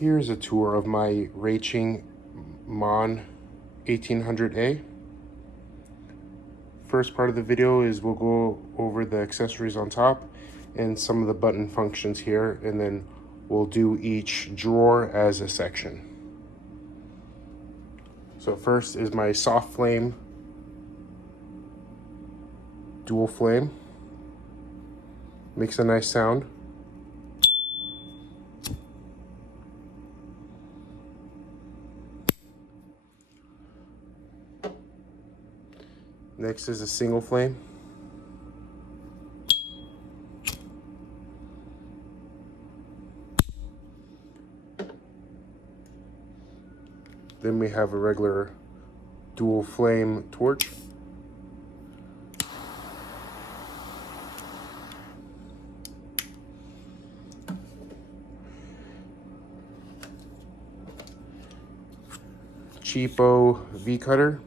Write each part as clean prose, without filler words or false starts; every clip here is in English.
Here's a tour of my Raching MON 1800a. First part of the video is we'll go over the accessories on top and some of the button functions here, and then we'll do each drawer as a section. So first is my soft flame dual flame. Makes a nice sound. Next is a single flame. Then we have a regular dual flame torch. Cheapo V cutter.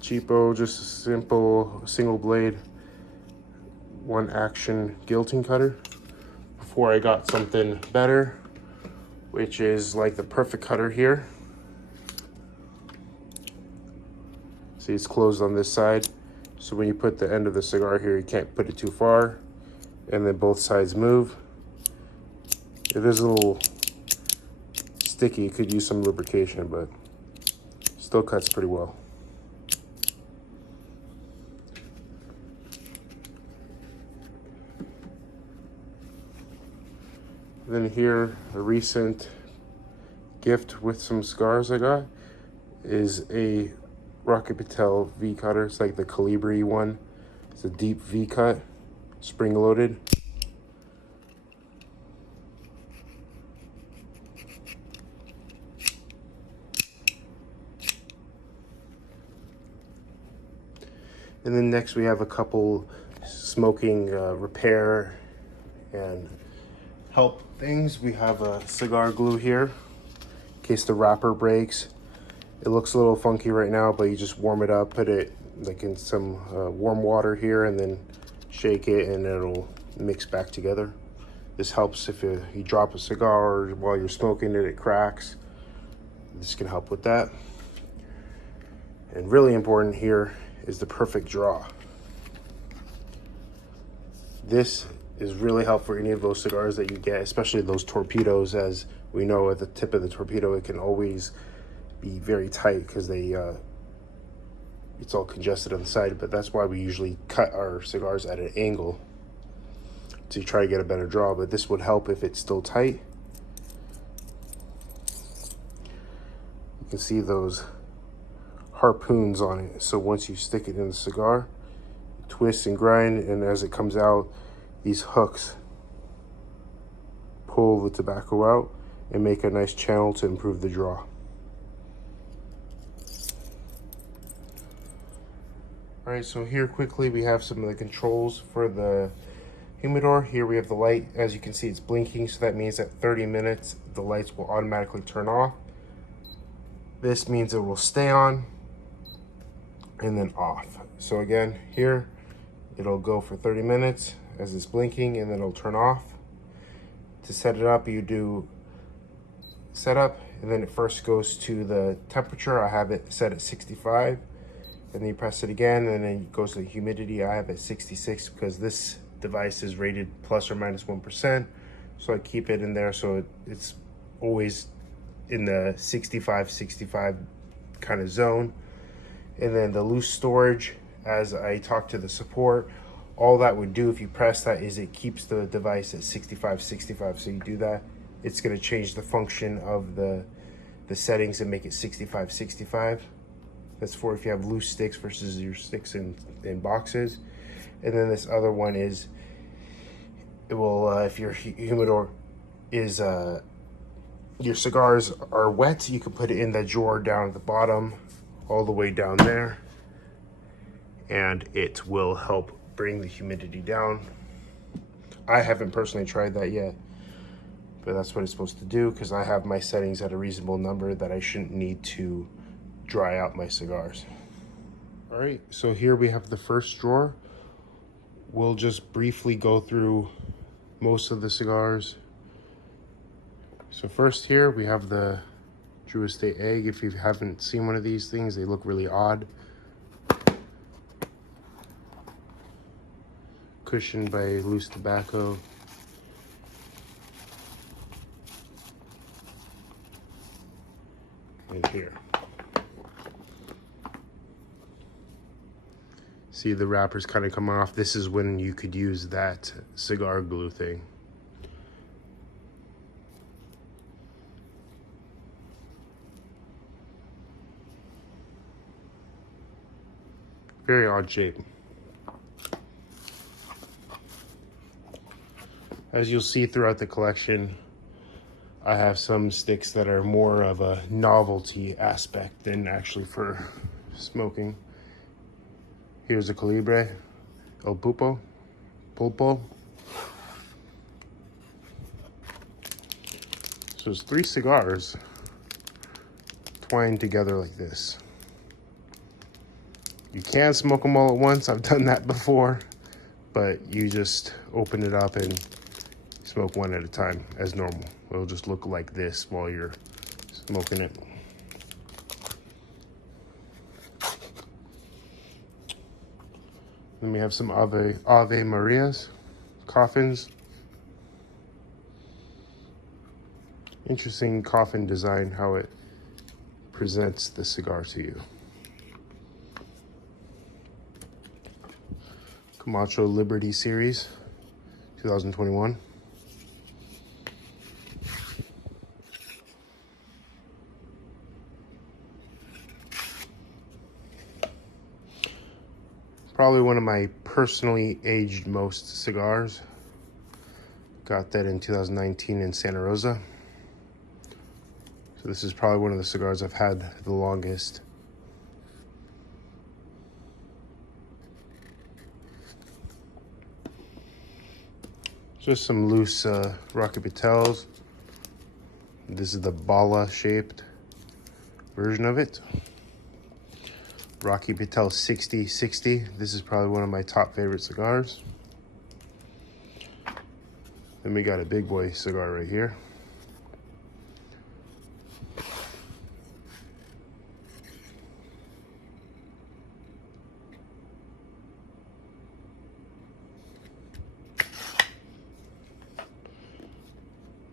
Cheapo, just a simple single blade, one action guillotine cutter. Before I got something better, which is like the perfect cutter here. See, it's closed on this side, so when you put the end of the cigar here, you can't put it too far, and then both sides move. It is a little sticky, it could use some lubrication, but still cuts pretty well. Then here, a recent gift with some cigars I got is a Rocket Patel V cutter. It's like the Calibri one. It's a deep V cut, spring loaded. And then next we have a couple smoking repair and help things. We have a cigar glue here in case the wrapper breaks. It looks a little funky right now, but you just warm it up, put it like in some warm water here, and then shake it and it'll mix back together. This helps if you drop a cigar while you're smoking it, it cracks. This can help with that. And really important here is the perfect draw. This is really helpful for any of those cigars that you get, especially those torpedoes. As we know, at the tip of the torpedo, it can always be very tight because it's all congested on the side, but that's why we usually cut our cigars at an angle to try to get a better draw, but this would help if it's still tight. You can see those harpoons on it, so once you stick it in the cigar, twist and grind, and as it comes out, these hooks pull the tobacco out and make a nice channel to improve the draw. All right, so here quickly we have some of the controls for the humidor. Here we have the light. As you can see, it's blinking, so that means at 30 minutes the lights will automatically turn off. This means it will stay on and then off. So again, here it'll go for 30 minutes as it's blinking, and then it'll turn off. To set it up, you do setup, and then it first goes to the temperature. I have it set at 65, and then you press it again, and then it goes to the humidity. I have it 66 because this device is rated plus or minus 1%, so I keep it in there so it's always in the 65 kind of zone. And then the loose storage, as I talked to the support, all that would do if you press that is it keeps the device at 65. So you do that, it's going to change the function of the settings and make it 65. That's for if you have loose sticks versus your sticks in boxes. And then this other one is, it will if your humidor is your cigars are wet, you can put it in that drawer down at the bottom, all the way down there, and it will help bring the humidity down. I haven't personally tried that yet, but that's what it's supposed to do because I have my settings at a reasonable number that I shouldn't need to dry out my cigars. All right, so here we have the first drawer. We'll just briefly go through most of the cigars So first here we have the Drew Estate egg. If you haven't seen one of these things, they look really odd. Cushioned by loose tobacco. And here. See the wrappers kind of come off. This is when you could use that cigar glue thing. Very odd shape. As you'll see throughout the collection, I have some sticks that are more of a novelty aspect than actually for smoking. Here's a Calibre, El Pulpo. So it's 3 cigars twined together like this. You can smoke them all at once. I've done that before, but you just open it up and smoke one at a time as normal. It'll just look like this while you're smoking it. Then we have some Ave Marias, coffins. Interesting coffin design, how it presents the cigar to you. Camacho Liberty Series, 2021. Probably one of my personally aged most cigars. Got that in 2019 in Santa Rosa. So this is probably one of the cigars I've had the longest. Just some loose Rocky Patels. This is the Bala shaped version of it. Rocky Patel 6060. This is probably one of my top favorite cigars. Then we got a big boy cigar right here.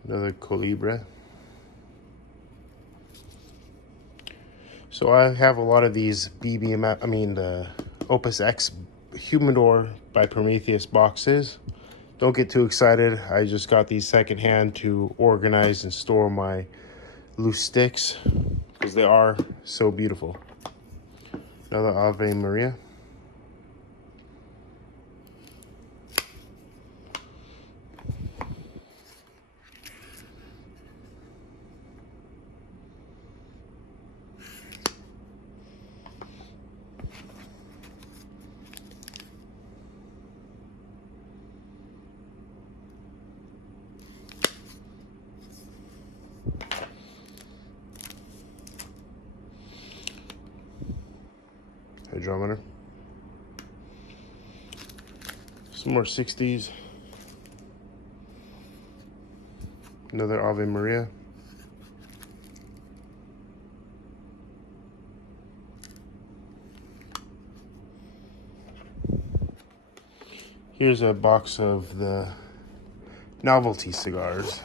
Another Calibre. So I have a lot of these the Opus X Humidor by Prometheus boxes. Don't get too excited. I just got these secondhand to organize and store my loose sticks because they are so beautiful. Another Ave Maria. Hydrometer. Some more 60s. Another Ave Maria. Here's a box of the novelty cigars.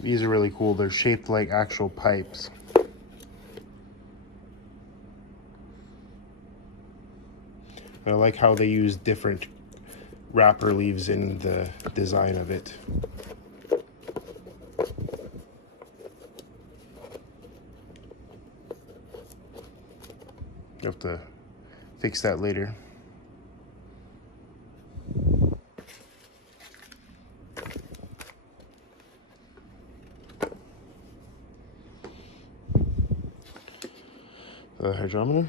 These are really cool. They're shaped like actual pipes. I like how they use different wrapper leaves in the design of it. You have to fix that later. The hydrometer.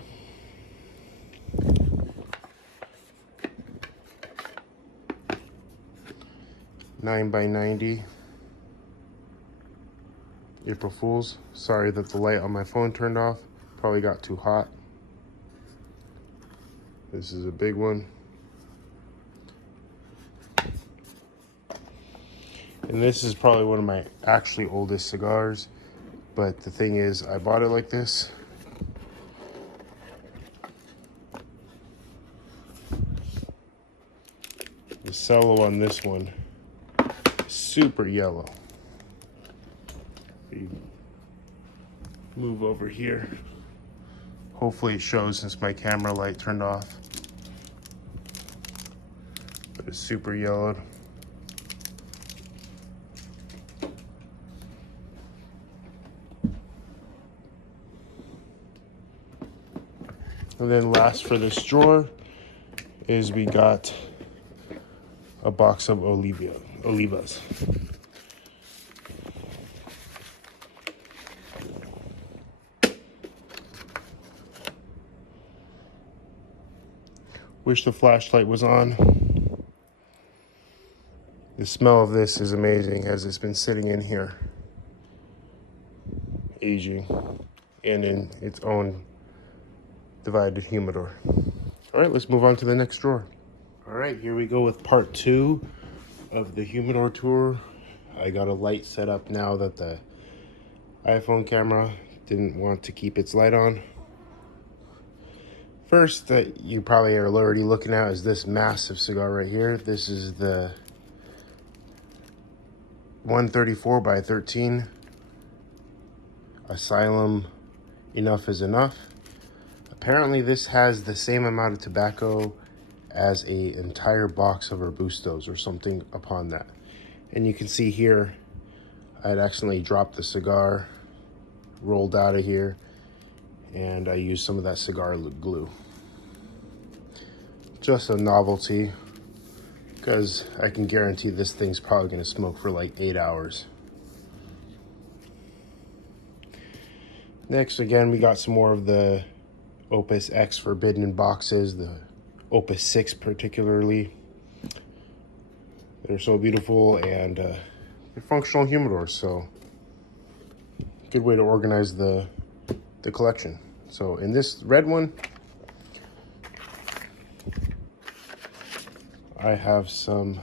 Nine by 90. April Fools. Sorry that the light on my phone turned off. Probably got too hot. This is a big one. And this is probably one of my actually oldest cigars. But the thing is, I bought it like this. The cello on this one is super yellow. You move over here. Hopefully it shows since my camera light turned off. But it's super yellowed. And then last for this drawer is we got a box of olivas. Wish the flashlight was on. The smell of this is amazing as it's been sitting in here, aging, and in its own divided humidor. All right, let's move on to the next drawer. All right, here we go with part 2 of the humidor tour. I got a light set up now that the iPhone camera didn't want to keep its light on. First that you probably are already looking at is this massive cigar right here. This is the 134 by 13 Asylum Enough is Enough. Apparently this has the same amount of tobacco as an entire box of Robustos or something upon that. And you can see here, I had accidentally dropped the cigar, rolled out of here, and I used some of that cigar glue. Just a novelty, because I can guarantee this thing's probably gonna smoke for like 8 hours. Next, again, we got some more of the Opus X Forbidden boxes, the Opus 6 particularly. They're so beautiful, and they're functional humidors, so good way to organize the collection. So in this red one, I have some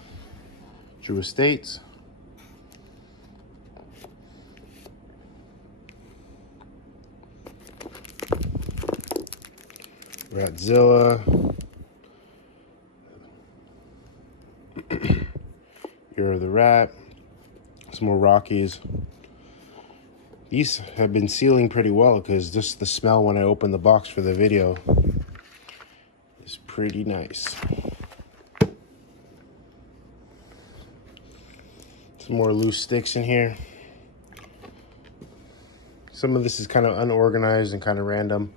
Drew Estates. Ratzilla. Year of the Rat. Some more Rockies. These have been sealing pretty well because just the smell when I open the box for the video is pretty nice. Some more loose sticks in here. Some of this is kind of unorganized and kind of random.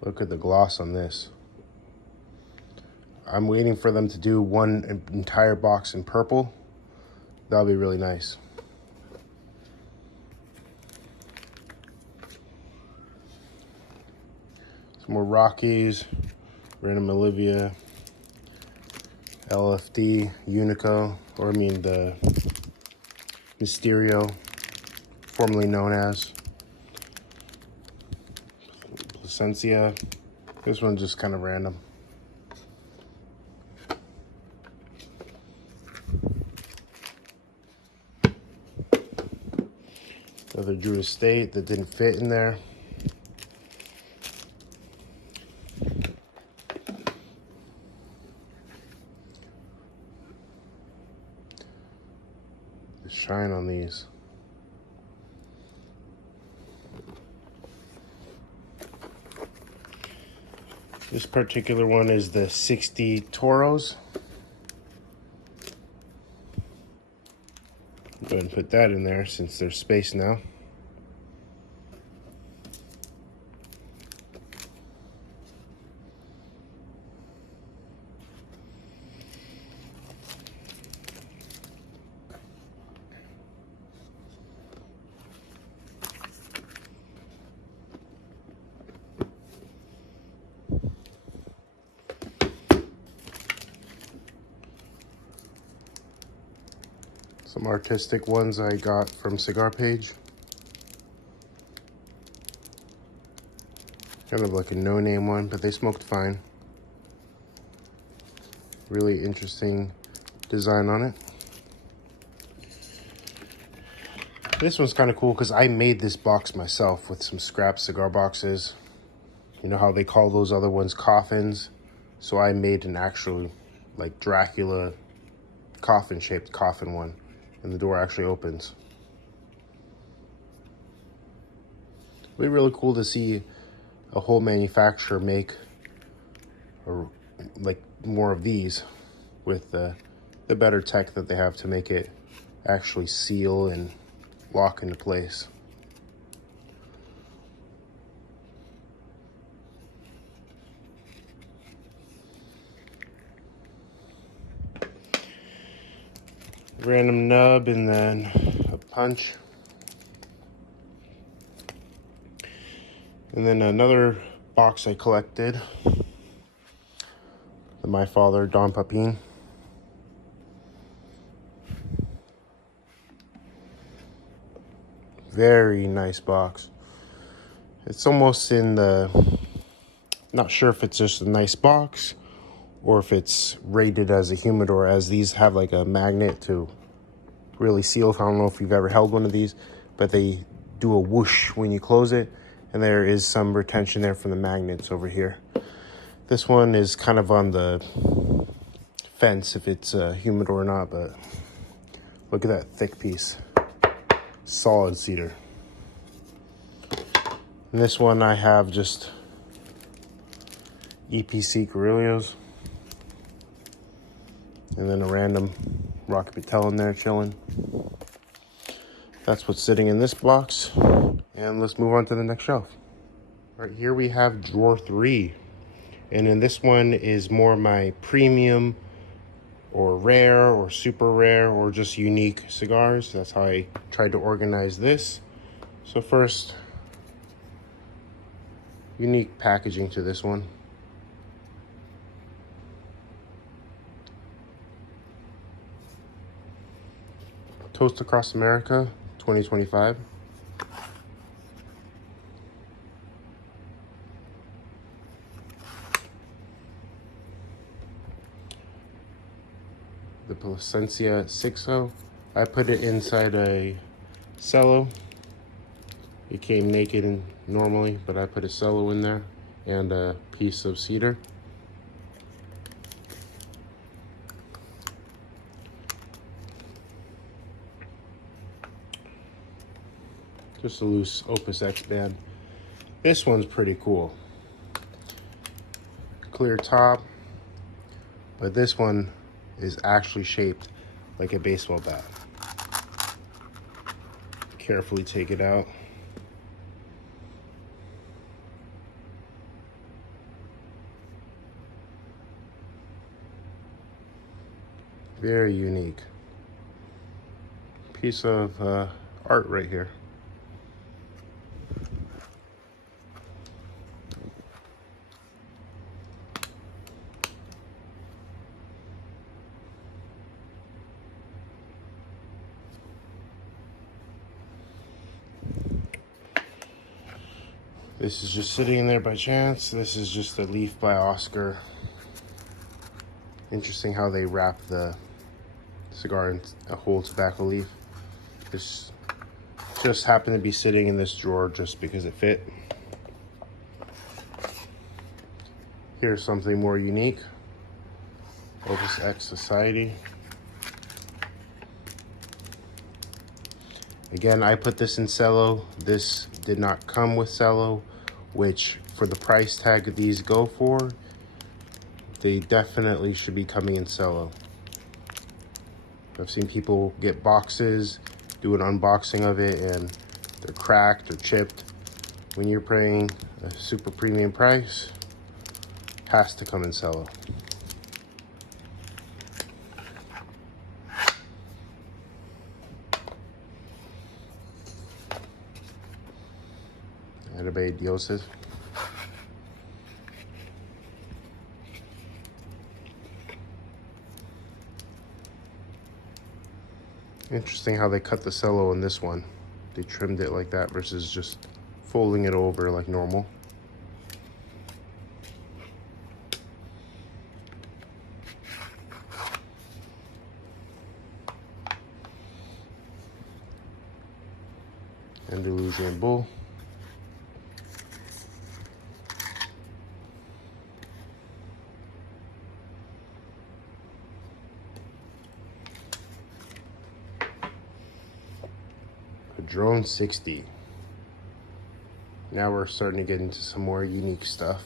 Look at the gloss on this. I'm waiting for them to do one entire box in purple. That'll be really nice. Some more Rockies, Random Olivia, LFD, Unico, or I mean the Mysterio, formerly known as Placencia. This one's just kind of random. Another Drew Estate that didn't fit in there. The shine on these. This particular one is the 60 Toros. Go ahead and put that in there since there's space now. Some artistic ones I got from Cigar Page. Kind of like a no-name one, but they smoked fine. Really interesting design on it. This one's kind of cool because I made this box myself with some scrap cigar boxes. You know how they call those other ones coffins? So I made an actual, like, Dracula coffin-shaped coffin one. And the door actually opens. It'd be really cool to see a whole manufacturer make like more of these with the better tech that they have to make it actually seal and lock into place. Random nub and then a punch. And then another box I collected. My father, Don Papin. Very nice box. It's almost in the, not sure if it's just a nice box or if it's rated as a humidor, as these have like a magnet to really seal. I don't know if you've ever held one of these, but they do a whoosh when you close it, and there is some retention there from the magnets over here. This one is kind of on the fence if it's a humidor or not, but look at that thick piece. Solid cedar. And this one I have just EPC Carrillos. And then a random Rocky Patel in there chilling. That's what's sitting in this box. And let's move on to the next shelf. Right here we have drawer 3. And in this one is more my premium or rare or super rare or just unique cigars. That's how I tried to organize this. So first, unique packaging to this one. Toast Across America 2025. The Placencia 6.0. I put it inside a cello. It came naked and normally, but I put a cello in there and a piece of cedar. Just a loose Opus X band. This one's pretty cool. Clear top, but this one is actually shaped like a baseball bat. Carefully take it out. Very unique. Piece of art right here. This is just sitting in there by chance. This is just a leaf by Oscar. Interesting how they wrap the cigar in a whole tobacco leaf. This just happened to be sitting in this drawer just because it fit. Here's something more unique. Opus X Society. Again, I put this in cello. This did not come with cello, which for the price tag that these go for, they definitely should be coming in cello. I've seen people get boxes, do an unboxing of it, and they're cracked or chipped. When you're paying a super premium price, it has to come in cello. Arabay Dioses. Interesting how they cut the cello in this one. They trimmed it like that versus just folding it over like normal. Andalusian Bull. Padron 60. Now we're starting to get into some more unique stuff.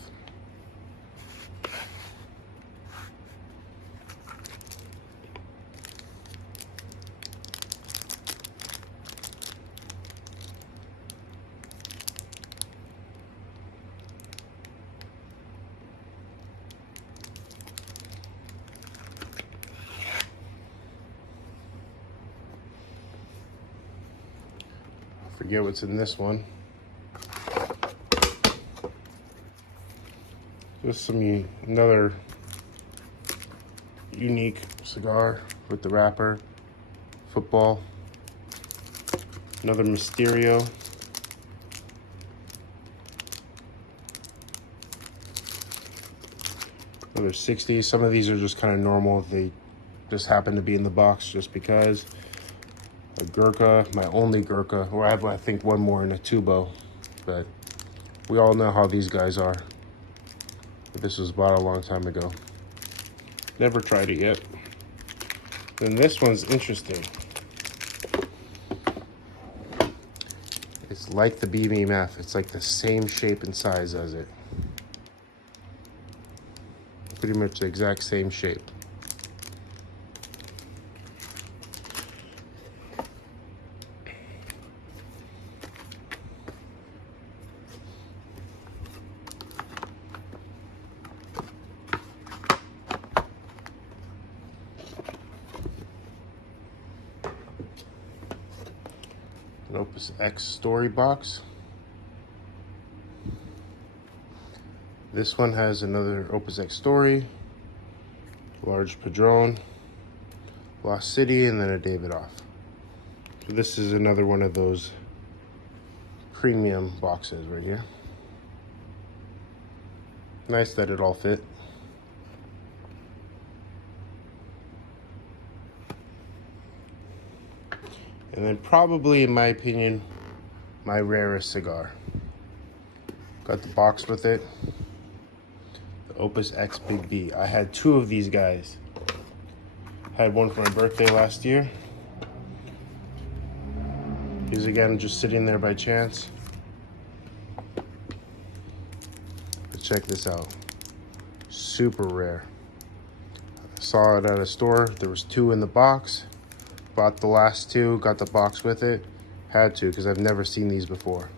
Forget what's in this one. Just another unique cigar with the wrapper, football, another Mysterio, another 60. Some of these are just kind of normal. They just happen to be in the box just because. A Gurkha, my only Gurkha, or I have, I think, one more in a Tubo, but we all know how these guys are. But this was bought a long time ago. Never tried it yet. Then this one's interesting. It's like the BBMF. It's like the same shape and size as it. Pretty much the exact same shape. An Opus X story box. This one has another Opus X story, large Padron, Lost City, and then a Davidoff. So this is another one of those premium boxes right here. Nice that it all fit. And then probably, in my opinion, my rarest cigar. Got the box with it. The Opus X Big B. I had two of these guys. Had one for my birthday last year. These again, just sitting there by chance. But check this out. Super rare. I saw it at a store. There was two in the box. Bought the last two, got the box with it. Had to, because I've never seen these before.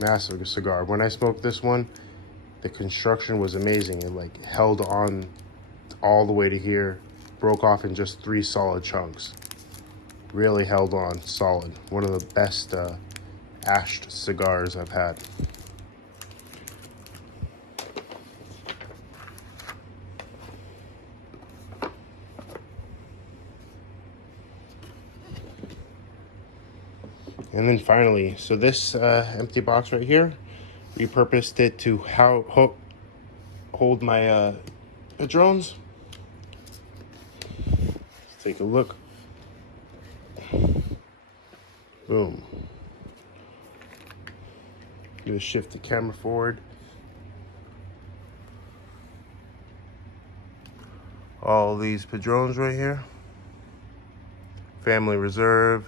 Massive cigar. When I smoked this one, the construction was amazing. It like held on all the way to here, broke off in just 3 solid chunks. Really held on solid. One of the best ashed cigars I've had. And then finally, so this empty box right here, repurposed it to hold my Padrones. Let's take a look. Boom. Gonna shift the camera forward. All these Padrones right here. Family Reserve.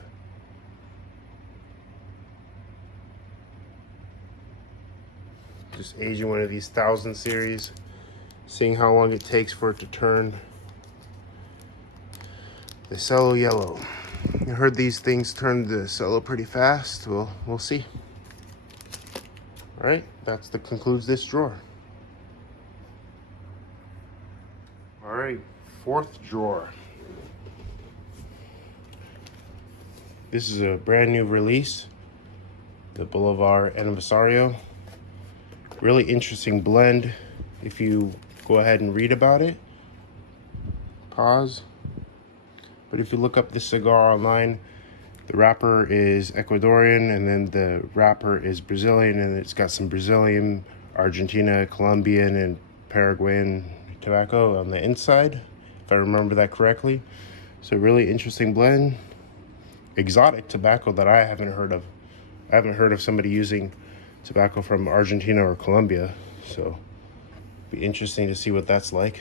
Just aging one of these 1000 series, seeing how long it takes for it to turn the cello yellow. I heard these things turn the cello pretty fast. Well, we'll see. All right, concludes this drawer. All right, 4th drawer. This is a brand new release, the Boulevard Aniversario. Really interesting blend. If you go ahead and read about it, pause. But if you look up this cigar online, the wrapper is Ecuadorian, and then the wrapper is Brazilian, and it's got some Brazilian, Argentina, Colombian, and Paraguayan tobacco on the inside, if I remember that correctly. So really interesting blend. exotic tobacco that I haven't heard of. I haven't heard of somebody using tobacco from Argentina or Colombia, so it'd be interesting to see what that's like.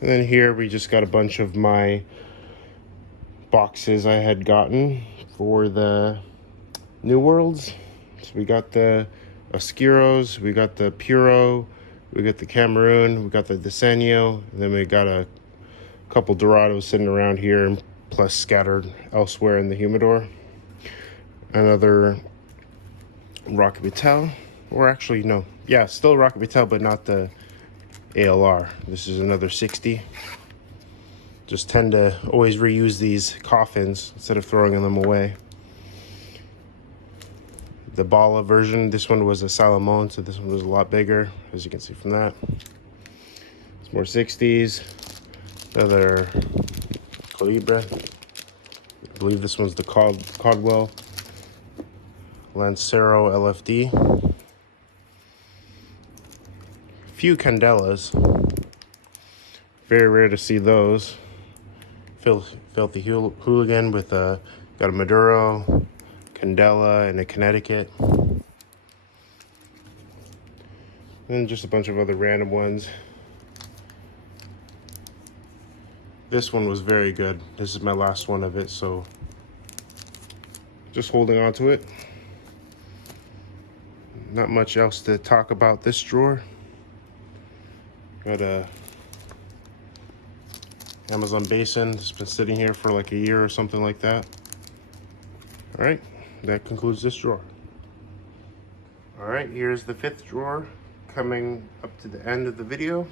And then here we just got a bunch of my boxes I had gotten for the New Worlds. So we got the Oscuros, we got the Puro, we got the Cameroon, we got the Diseño, and then we got a couple Dorados sitting around here, and plus scattered elsewhere in the humidor. Another Rocket Vital, or actually no, yeah, still Rocket Vital, but not the ALR. This is another 60. Just tend to always reuse these coffins instead of throwing them away. The Bala version, this one was a Salomon, so this one was a lot bigger, as you can see from that. It's more 60s. Another Calibre. I believe this one's the Caldwell Lancero LFD. Few Candelas. Very rare to see those. Filthy Hooligan with got a Maduro, Candela, and a Connecticut. And just a bunch of other random ones. This one was very good. This is my last one of it, so just holding on to it. Not much else to talk about this drawer. Got a Amazon basin. It's been sitting here for like a year or something like that. All right, that concludes this drawer. All right, here's the 5th drawer coming up to the end of the video.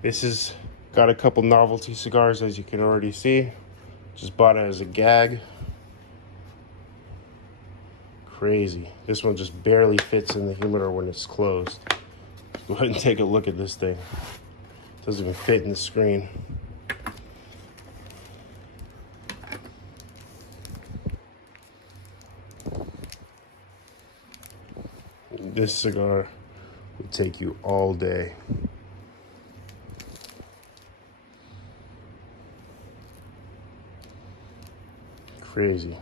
This has got a couple novelty cigars, as you can already see. Just bought it as a gag. Crazy. This one just barely fits in the humidor when it's closed. Go ahead and take a look at this thing. Doesn't even fit in the screen. This cigar will take you all day. Crazy.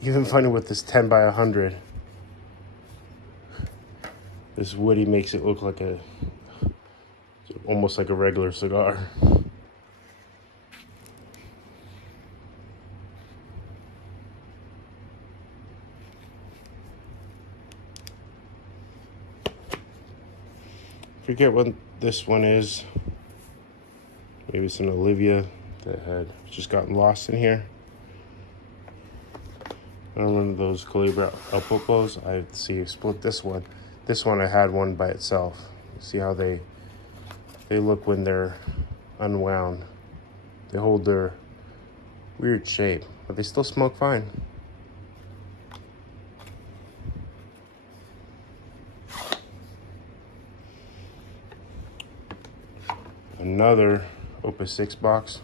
Even funny with this 10 by 100. This woody makes it look like almost like a regular cigar. Forget what this one is. Maybe it's an Olivia that had just gotten lost in here. One of those Calibre El Pocos. I see split this one. This one I had one by itself. See how they look when they're unwound. They hold their weird shape, but they still smoke fine. Another Opus 6 box.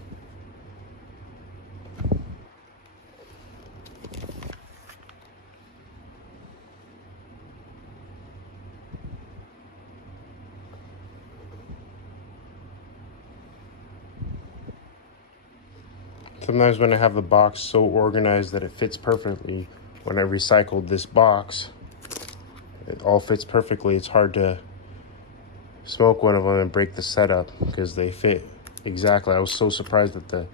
Sometimes when I have the box so organized that it fits perfectly, when I recycled this box, it all fits perfectly. It's hard to smoke one of them and break the setup because they fit exactly. I was so surprised that the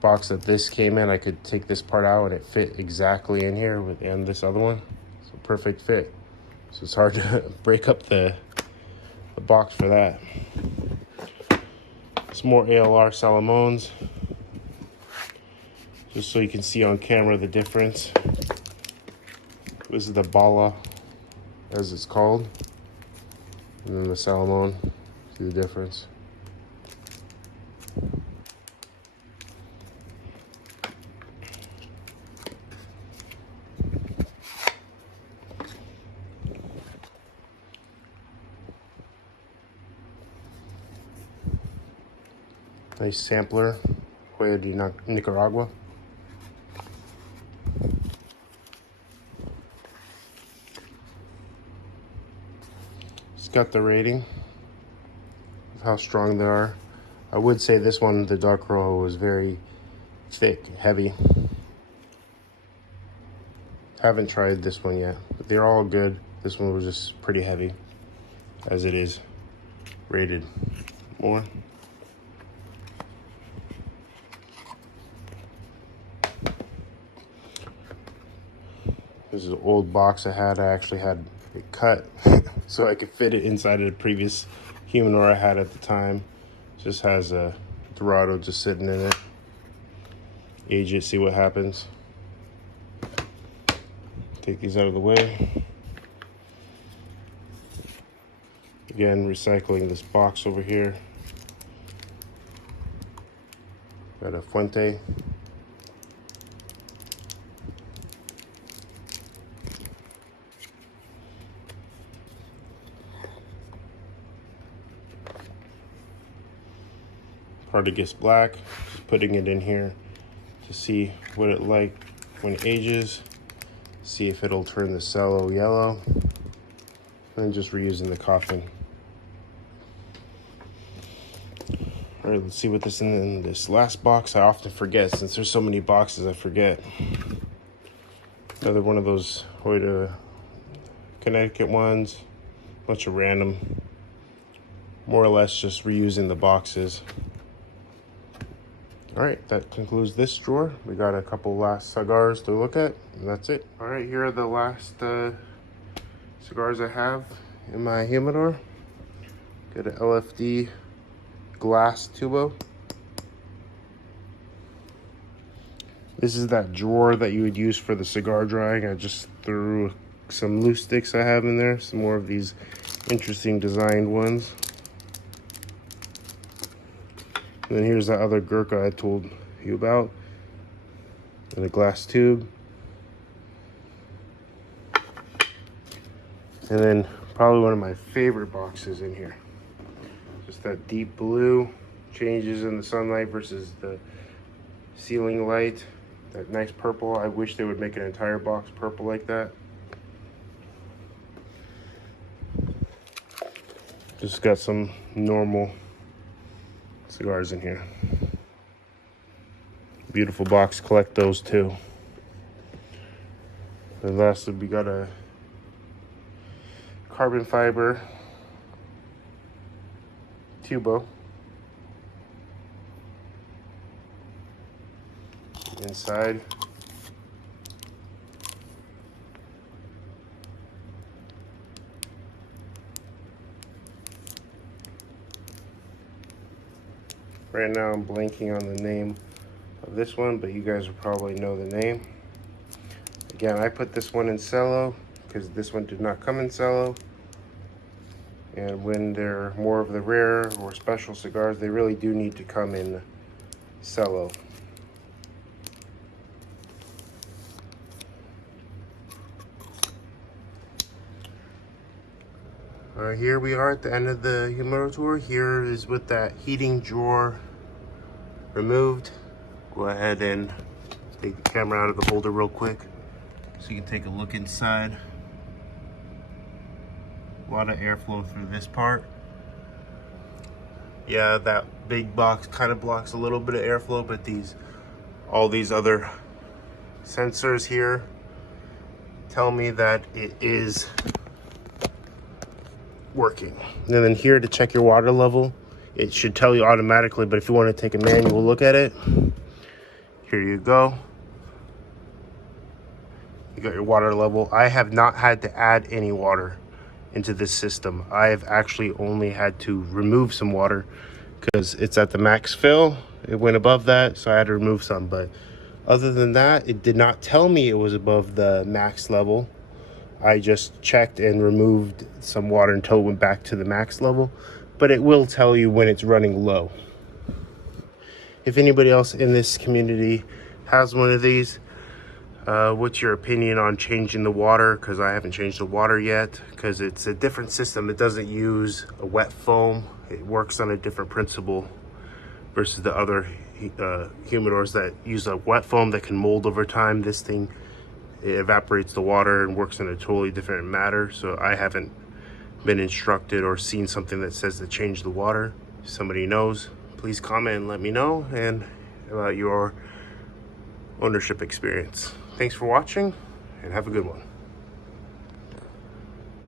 box that this came in, I could take this part out and it fit exactly in here and this other one. It's a perfect fit. So it's hard to break up the box for that. Some more ALR Salomons. Just so you can see on camera the difference. This is the Bala, as it's called. And then the Salomon, see the difference. Nice sampler, Huella de Nicaragua. It's got the rating of how strong they are. I would say this one, the Dark Rojo, was very thick, heavy. Haven't tried this one yet, but they're all good. This one was just pretty heavy, as it is rated more. This is an old box I had. I actually had it cut so I could fit it inside of the previous Humidor I had at the time. Just has a Dorado just sitting in it. Age it, see what happens. Take these out of the way. Again, recycling this box over here. Got a Fuente. Part it gets black. Just putting it in here to see what it like when it ages. See if it'll turn the cello yellow. And just reusing the coffin. All right, let's see what this in this last box. I often forget, since there's so many boxes, I forget. Another one of those Hoyda Connecticut ones. Bunch of random, more or less just reusing the boxes. All right, that concludes this drawer. We got a couple last cigars to look at, and that's it. All right, here are the last cigars I have in my humidor. Got an LFD glass tubo. This is that drawer that you would use for the cigar drying. I just threw some loose sticks I have in there, some more of these interesting designed ones. And then here's that other Gurkha I told you about, in a glass tube. And then probably one of my favorite boxes in here. Just that deep blue, changes in the sunlight versus the ceiling light. That nice purple. I wish they would make an entire box purple like that. Just got some normal cigars in here. Beautiful box, collect those too. And lastly, we got a carbon fiber tubo. Inside. Right now I'm blanking on the name of this one, but you guys will probably know the name. Again, I put this one in cello because this one did not come in cello. And when they're more of the rare or special cigars, they really do need to come in cello. Here we are at the end of the humidor tour. Here is with that heating drawer removed. Go ahead and take the camera out of the holder real quick so you can take a look inside. A lot of airflow through this part. Yeah, that big box kind of blocks a little bit of airflow, but all these other sensors here tell me that it is working. And then here to check your water level, it should tell you automatically, but if you want to take a manual look at it, here you go. You got your water level. I have not had to add any water into this system. I have actually only had to remove some water because it's at the max fill. It went above that, so I had to remove some, but other than that, it did not tell me it was above the max level. I just checked and removed some water until it went back to the max level, but it will tell you when it's running low. If anybody else in this community has one of these, what's your opinion on changing the water? Because I haven't changed the water yet, because it's a different system. It doesn't use a wet foam. It works on a different principle versus the other humidors that use a wet foam that can mold over time. This thing, it evaporates the water and works in a totally different matter. So I haven't been instructed or seen something that says to change the water. If somebody knows, please comment and let me know and about your ownership experience. Thanks for watching and have a good one.